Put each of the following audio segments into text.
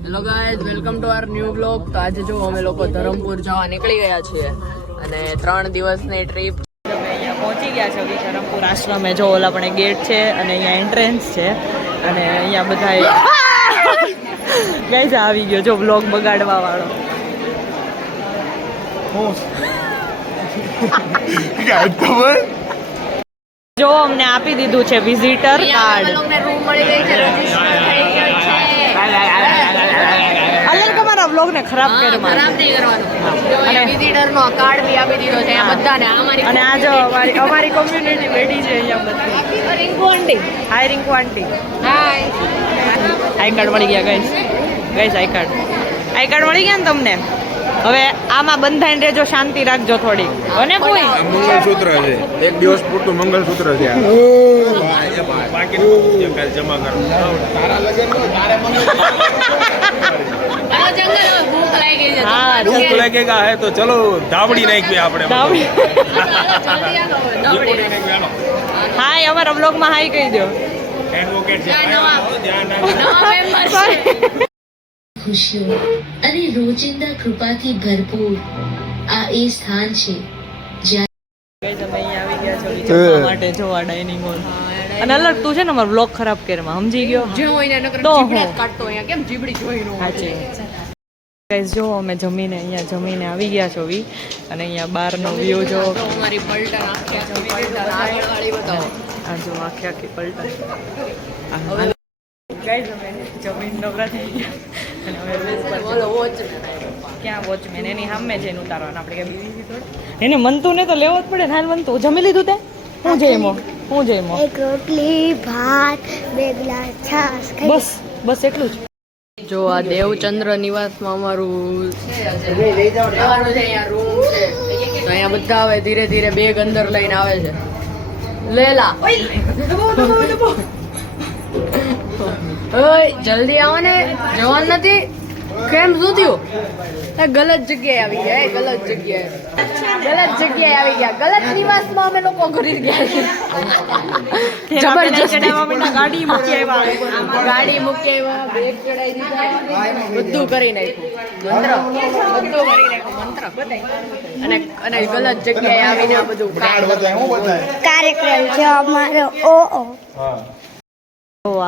Hello guys, welcome to our new blog. તો આજે જો અમે લોકો ધરમપુર જવા નીકળી ગયા છીએ અને 3 દિવસની ટ્રીપ. અમે અહીંયા પહોંચી ગયા છે ધરમપુર આશ્રમે. જો ઓલા પણ ગેટ છે અને અહીંયા એન્ટ્રન્સ છે અને અહીંયા બધા ગાઈઝ આવી ગયો જો બ્લોગ બગાડવા વાળો. જો અમને આપી દીધું છે વિઝિટર કાર્ડ. રૂમ મળી ગઈ છે, રજીસ્ટર થઈ ગઈ છે. તમારા બ્લોગ ને ખરાબ નહીં કરવાનો. અને વિઝિટર નો કાર્ડ બી આપી દીધો છે બધાને. અને આ જો અમારી કોમ્યુનિટી બેઠી છે અહીંયા બધી. રિંકુ આંટી, હાય રિંકુ આંટી, હાય. આઈ કાર્ડ મળી ગયા ગાઈસ. આઈ કાર્ડ મળી ગયા ને તમને. હવે આમાં બંધાઈને રહેજો, શાંતિ રાખજો થોડી. અને કોઈ મંગલસૂત્ર છે, એક દિવસ પૂરતું મંગલસૂત્ર છે. જમા કરો. ભૂખ લાગેગા હે તો ચલો ધાબડી નાખીએ આપણે. હાય અમારા બ્લોગમાં હાય કહી દો. ખુશીઓ અને રોજિંદા કૃપાથી ભરપૂર આ એ સ્થાન છે જ્યાં માટે જોવા ડાઇનિંગ હોલ. અને અલગ તું છે ને અમારો બ્લોગ ખરાબ કરમાં સમજી ગયો. જે હોય ને તો કાઢતો અહીંયા કેમ જીબડી જોઈ નો. સાચી ગાઈસ, જો અમે જમીને આવી ગયા છો અને અહીંયા બહારનો વ્યૂ જો. અમારી પલટન આખી પલટન. ગાઈસ અમે જમીન નવરા થઈ ગયા અને હવે ક્યાં વોચમેન એની સામે જઈને ઉતારવાના. આપણે કે બીજી થોડી એને મનતું ને તો લેવો જ પડે. ના મનતું જમી લીધું તે હું જઈમો એક રોટલી, ભાત, 2 ગ્લાસ છાશ. બસ એટલું જ. જો આ દેવચંદ્ર નિવાસમાં અમારું રહેવાનું છે. અહીંયા રૂમ છે. તો અહીંયા બધા હવે ધીરે ધીરે બેગ અંદર લઈને આવે છે. લેલા જલ્દી આવો ને, જવાન નથી. કેમ શું થયું? ગલત જગ્યાએ આવી ગયા. ગલત જગ્યાએ આવી ગયા. ગલત નિવાસમાં અમે લોકો ઘરી ગયા. જબરજસ્ત ગાડી મૂકી આવ્યા, બેગ ચડાવી દીધા, બધું કરી નાખ્યું. મંત્ર અને ગલત જગ્યાએ આવીને આ બધું કાર્યક્રમ છે અમારો.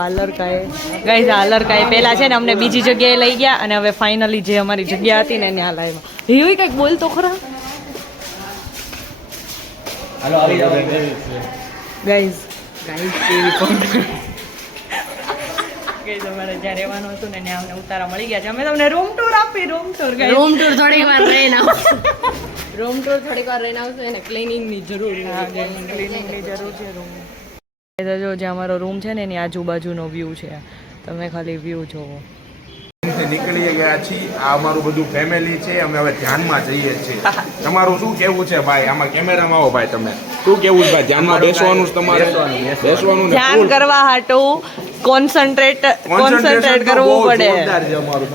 આલરકાએ પેલા છે ને અમને બીજી જગ્યાએ લઈ ગયા અને હવે ફાઇનલી જે અમારી જગ્યા હતી ને ત્યાં લાવ્યા. એવું કઈક બોલ તો ખરા. ગાઈઝ અમારે જ્યાં રહેવાનું હતું ને ત્યાં અમને ઉતારા મળી ગયા છે. અમે તમને રૂમ ટૂર આપી. રૂમ ટૂર થોડીક વાર રહીને આવશે અને ક્લીનિંગની જરૂર છે. રૂમ જો જે અમારો રૂમ છે ને એની આજુબાજુનો વ્યૂ છે. તમે ખાલી વ્યૂ જોવો. નીકળી ગયા છીએ. આ અમારું બધું ફેમિલી છે. અમે હવે ધ્યાનમાં જઈએ છીએ. તમારું શું કેવું છે ભાઈ? આમાં કેમેરામાં આવો ભાઈ. તમે શું કેવું ભાઈ? ધ્યાનમાં બેસવાનું તમારે બેસવાનું, ધ્યાન કરવા હાટું કોન્સન્ટ્રેટ કરવું પડે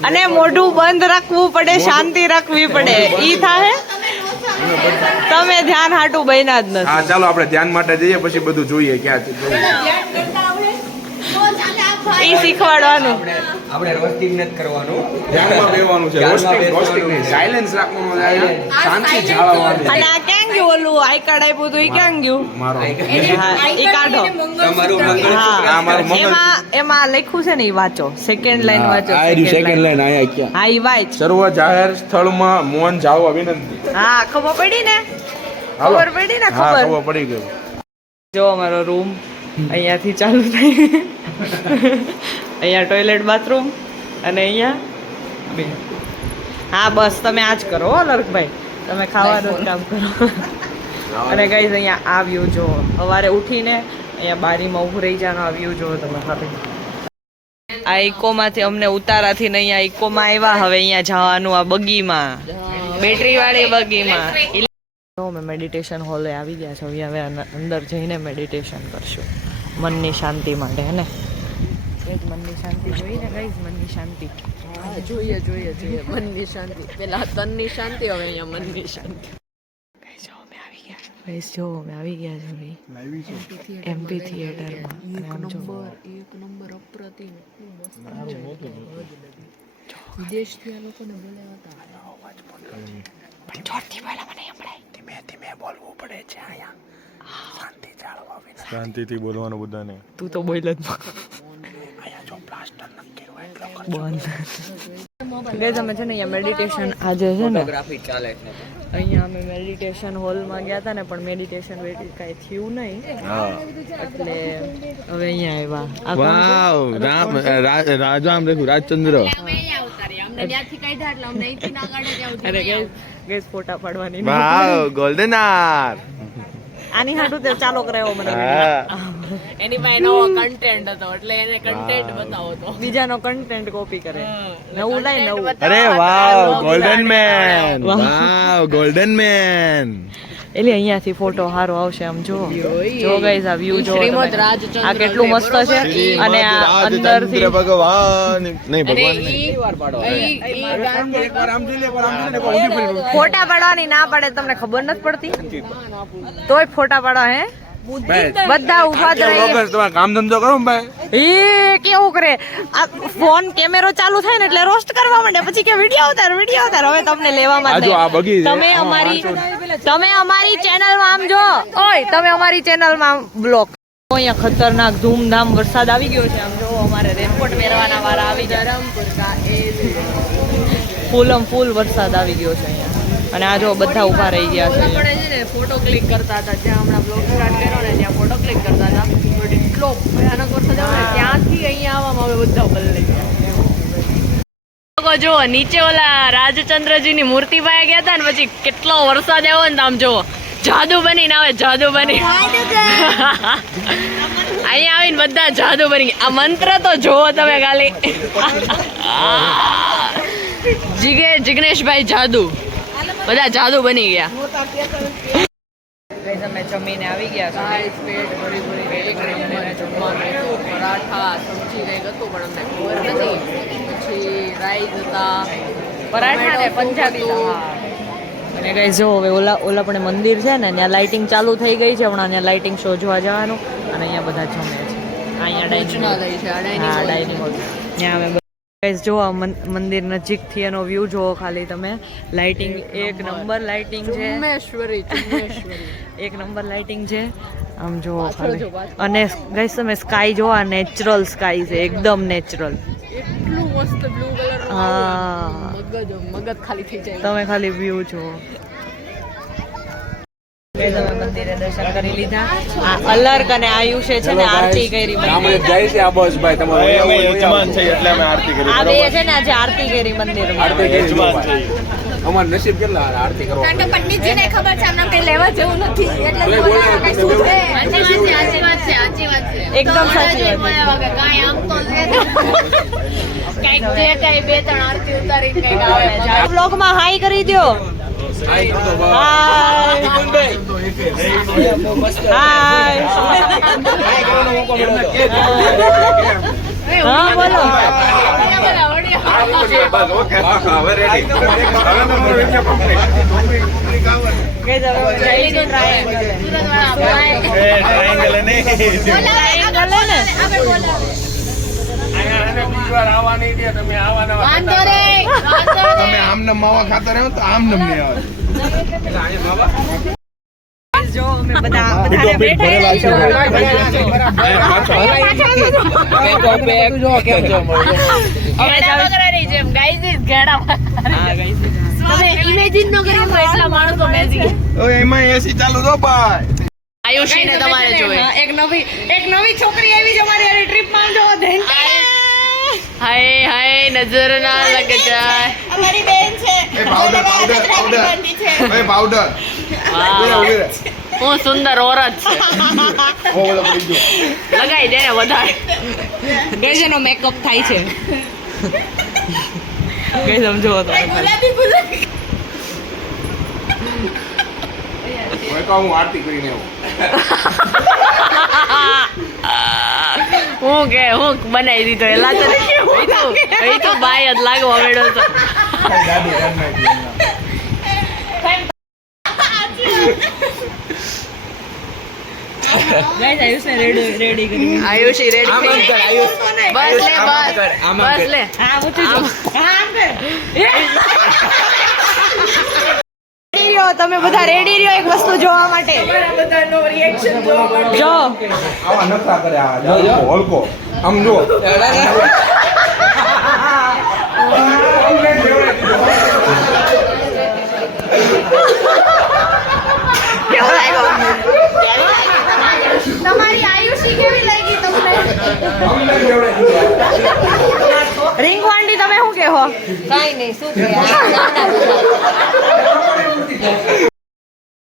અને મોઢું બંધ રાખવું પડે, શાંતિ રાખવી પડે. ઈ થાય તમે ધ્યાન હાટું બન્યા જ નથી. હા ચાલો આપણે ધ્યાન માટે જઈએ, પછી બધું જોઈએ ક્યાં ઈ શીખવાડવાનું. આપણે રોસ્ટિંગ નથી કરવાનું, ધ્યાનમાં બેવાનું છે. રોસ્ટિંગ નહીં, સાયલેન્સ રાખવાનું છે, શાંતિ જાળવવાની. અને આ ક્યાં ગયું? ઓલું આઈ કાર્ડ આપ્યું હતું, ઈ ક્યાં ગયું? મારો ઈ કાઢો. તમારું એમાં લખ્યું છે ને, ઈ વાંચો. સેકન્ડ લાઈન વાંચો. સેકન્ડ લાઈન આયા ક્યાં? હા ઈ વાંચ. સર્વ જાહેર સ્થળમાં મૌન જાળવવા વિનંતી. હા ખબર પડી ને. હા ખબર પડી ગયું. જો અમારો રૂમ અહીંયાથી ચાલુ થાય. અહીંયા ટોયલેટ, બાથરૂમ અને અહીંયા. હા બસ તમે આ જ કરો અલર્કભાઈ. તમે ખાવાનું જ કામ કરો. અને ગાઈઝ અહીંયા આ વ્યૂ જુઓ. સવારે ઉઠીને અહીંયા બારીમાં ઊભું રહી જવાનો આ વ્યૂ જુઓ તમે ખાલી. આ ઇકોમાંથી અમને ઉતારાથી ને અહીંયા ઇકોમાં આવ્યા. હવે અહીંયા જવાનું આ બગીમાં, બેટરી વાળી બગીમાં. અમે મેડિટેશન હોલે આવી ગયા છો. હવે અંદર જઈને મેડિટેશન કરશું મનની શાંતિ માટે. હે ને મનની શાંતિ જોઈએ ને ગાઈઝ? મનની શાંતિ જોઈએ મનની શાંતિ. પેલા તનની શાંતિ, હવે અહીંયા મનની શાંતિ. ગાઈઝ અમે આવી ગયા છે ભાઈ એમપી થિયેટરમાં. એક નંબર અપ્રતિમ. વિદેશથી આ લોકોને બોલાવ્યા હતા. જોરથી બોલા, મને સંભળાય. ધીમે ધીમે બોલવું પડે છે અહીંયા. શાંતિ જાળવવા વિના. શાંતિથી બોલવાનું બધાને. તું તો બોલ જ અહીંયા જો પ્લાસ્ટર નક્કી હોય એટલો ખર્ચો. બંધ ગઈ તમે છે ને અહીંયા મેડિટેશન આજે છે ને ફોટોગ્રાફી ચાલે છે અહીંયા અમે મેડિટેશન હોલમાં ગયા હતા ને પણ મેડિટેશન કાંઈ થયું નહીં એટલે હવે અહીંયા આવ્યા. રાજામ દેખું રાજચંદ્ર. અરે ગેસ ફોટા પાડવાની વાવ ગોલ્ડન આર. આની હાટું તે ચાલો કરાયો મને એની પાસે નવો કન્ટેન્ટ હતો એટલે એને કન્ટેન્ટ બતાવો તો બીજાનો કન્ટેન્ટ કોપી કરે નવું લાય નવું. અરે વાવ ગોલ્ડન મેન. વાવ ગોલ્ડન મેન. એટલે અહીંયાથી ફોટો સારો આવશે આમ જો ગાઈસ આ વ્યૂ જો શ્રીમદ રાજચંદ્ર આ કેટલું મસ્ત છે અને આ અંદરથી ભગવાન નહીં ભગવાન ફોટા પાડવાની ના પડે તમને ખબર નથી પડતી તોય ફોટા પાડવા હે બધા ઉભા જ રહી. તમારે કામ ધંધો કરો ને ભાઈ. એ કેવું કરે આ ફોન કેમેરો ચાલુ થાય ને એટલે રોસ્ટ કરવા માંડે પછી કે વિડિયો ઉતાર હવે તમને લેવામાં જ આ જો આ બગી નહીં. છે. તમે અમારી ચેનલમાં આમ જો ઓય તમે અમારી ચેનલમાં બ્લોગ અહીંયા ખતરનાક ધૂમધામ વરસાદ આવી ગયો છે આમ જો અમારે રેનકોટ પહેરવાના વાળા આવી ગયા. ફૂલ વરસાદ આવી ગયો છે અહીંયા અને આ જો બધા ઊભા રહી ગયા છે આપણે છે ને ફોટો ક્લિક કરતા હતા જ્યાં હમણાં બ્લોગ સ્ટાર્ટ કર્યો ને ત્યાં ફોટો ક્લિક કરતા હતા બટ એટલો ભયાનક વરસાદ આવ્યો ને ત્યાંથી અહીંયા આવવામાં હવે બધા બદલાઈ ગયા. જો નીચે ઓલા રાજચંદ્રજીની મૂર્તિ પાસે ગયા હતા ને પછી કેટલો વરસાદ આવ્યો ને આમ જો જાદુ બનીને આવે જાદુ બની અહીંયા આવીને બધા જાદુ બની ગયા. આ મંત્ર તો જોવો તમે ખાલી જિગ્નેશભાઈ જાદુ બધા જાદુ બની ગયા. અમે જમીને આવી ગયા છે. પરાઠા સબ્જી કંઈક હતું પણ અમને ખબર નથી. પછી રાઈસ હતા પરાઠા ને પંજાબી અને ગાઈસ જો હવે ઓલા પણ મંદિર છે ને ત્યાં લાઇટિંગ ચાલુ થઈ ગઈ છે હમણાં ત્યાં લાઇટિંગ શો જોવા જવાનું અને અહીંયા બધા જમે છે. અહીંયા ડાઇનિંગ હોલ ત્યાં અમે ગાઈસ જો આ મંદિર નજીકથી એનો વ્યૂ જોવો ખાલી તમે. લાઇટિંગ એક નંબર લાઇટિંગ છે. એક નંબર લાઇટિંગ છે આમ જોવો ખાલી. અને ગાઈસ તમે સ્કાય જોવો નેચરલ સ્કાય છે એકદમ નેચરલ. એટલું મસ્ત બ્લુ કલર હા મગજ ખાલી થઈ જાય. તમે ખાલી વ્યૂ જુઓ. તમે મંદિરે દર્શન કરી લીધા. આ અલર્ક અને આયુષે છે ને આરતી કરી. ગામડે જાય છે આ બસ ભાઈ તમારે યજમાન છે એટલે અમે આરતી કરી. આ બે છે ને આજે આરતી કરી મંદિરમાં. આરતી કરી યજમાન છે. અમાર નસીબ કેટલા આરતી કરવા. કારણ કે પંડિતજીને ખબર છે આમને કઈ લેવા જેવું નથી એટલે જ બોલાવ્યા કે શું છે. સાચી વાત છે એકદમ સાચી વાત છે. કાંઈ આમ તો કંઈક જે કઈ બે ત્રણ આરતી ઉતારી કંઈક આવે આ બ્લોગમાં હાઈ કરી દો. હાય હા બોલો. તમે આમને માવા ખાતા રહ્યો તો આમ નમ નહીં આવે. જો અમે બધાને બેઠા એમાં એસી ચાલુ દો ભાઈ. આયુષીને તમારે જોઈએ. એક નવી છોકરી આવી છે અમારી ટ્રીપમાં જો હાય હાય નજર ના લગ જાય. અમારી બેન છે. પાવડર હું સુંદર ઓરત છે લગાઈ દે ને વધારે. ગઈ એનો મેકઅપ થાય છે. ગઈ સમજો તો હું આરતી કરીને હું બનાવી દીધો એલા તો બાય જ લાગવા મેળો તો. ગાઈસ આયુષને રેડી કરી આયુષી રેડી આમ થઈ કર, આયુષ. બસ લે આમ બસ કર, આમ બસ કર. લે હા ઊંચી જો હા આમ કર રેડી રહ્યો તમે બધા રેડી રહ્યો એક વસ્તુ જોવા માટે જો આવા નખરા કરે આ હલકો આમ જો કેવું લાગ્યું તમારી આયુષી કેવી લાગી તમને રિંગ વાંડી તમે શું કહો કાઈ નહીં શું કે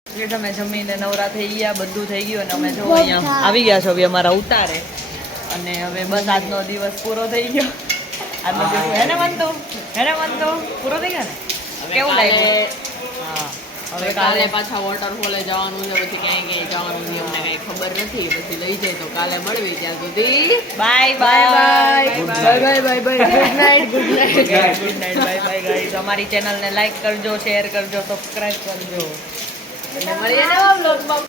એટલે તમે જમીને નવરા થઈ ગયા બધું થઈ ગયું અને અમે જો અહીંયા આવી ગયા છો હવે અમારા ઉતારે અને હવે બસ આજનો દિવસ પૂરો થઈ ગયો આજનો દિવસ હેને મનતું પૂરો થઈ ગયો ને કેવું લાગ્યું હા હવે કાલે પાછા વોટરફોલે જવાનું છે પછી ક્યાંય ક્યાંય જવાનું છે અમને કઈ ખબર નથી પછી લઈ જાય તો કાલે મળવી ત્યાં સુધી bye bye bye bye bye good night good night good night bye bye guys અમારી ચેનલને લાઈક કરજો શેર કરજો સબસ્ક્રાઇબ કરજો મળીએ નવા બ્લોગમાં